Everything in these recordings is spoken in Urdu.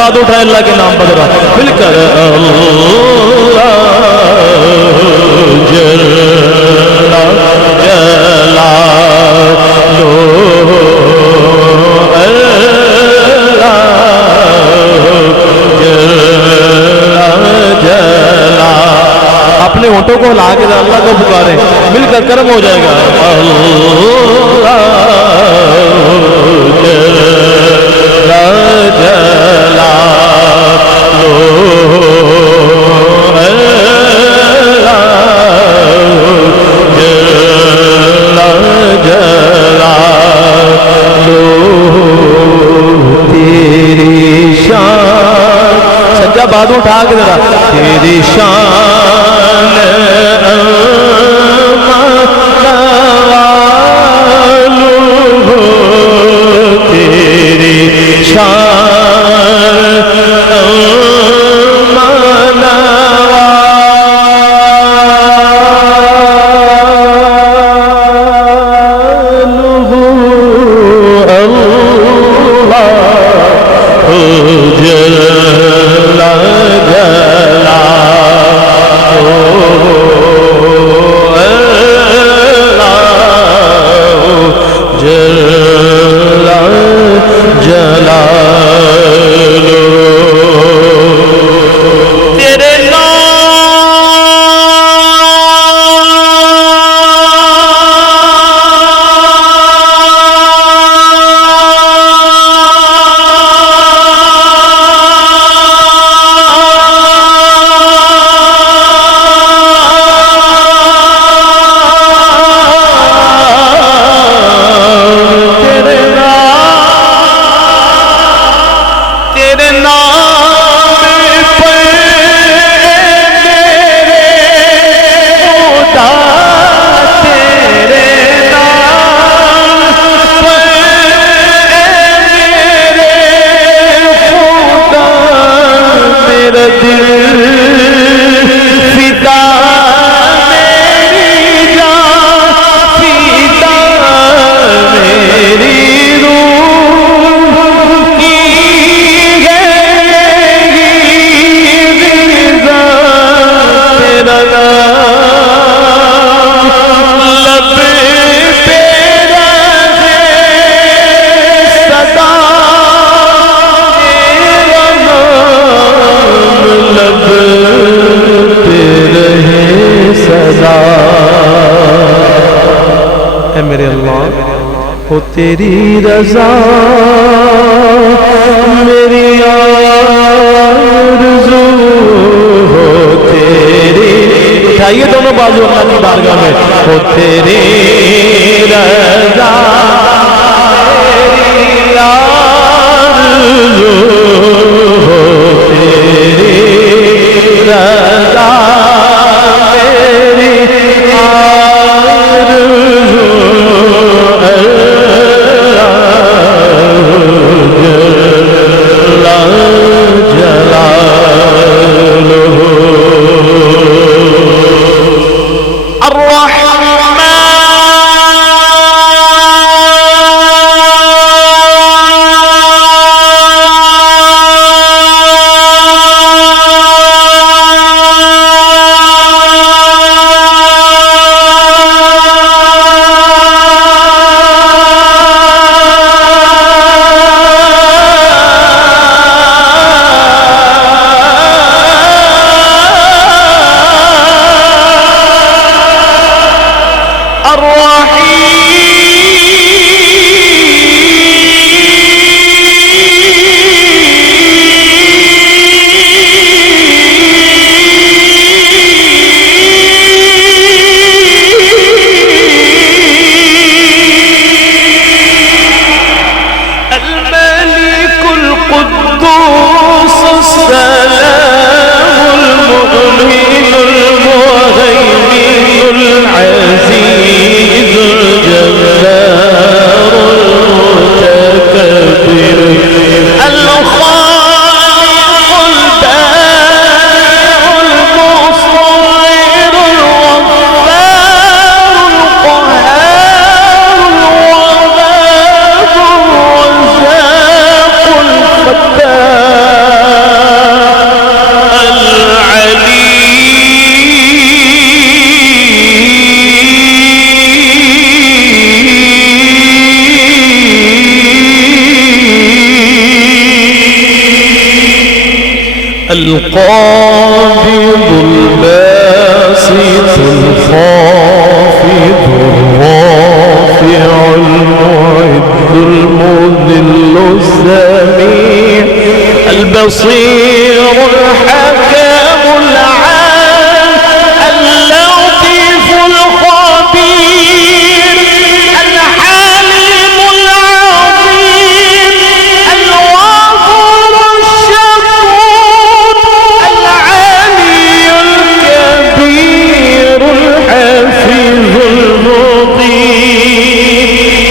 بات اٹھائے اللہ کے نام پر مل کر اللہ جل جلالو اللہ جل جلالو اپنے ہونٹوں کو ہلا کے اللہ کو پکاریں مل کر کرم ہو جائے گا اللہ جل جلالو تیری شان سجا بازو اٹھا کے ذرا تیری شان تیری شان میرے اللہ ہو تیری رضا میری آرزو ہو تیری اٹھائیے دونوں بازو اللہ کی بارگاہ میں ہو تیری رضا میری آرزو ہو تیری رضا القابض الباسط الخافض الرافع المعد المذل السميع البصير الحكم العالم اللطيف الخبير الحليم العظيم الغفور الشكور العلي الكبير الحفيظ المقيم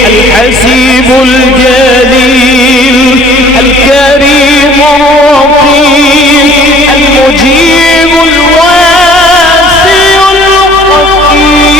الحسيب الجليل الكريم الرقيب المجيب الواسع الحكيم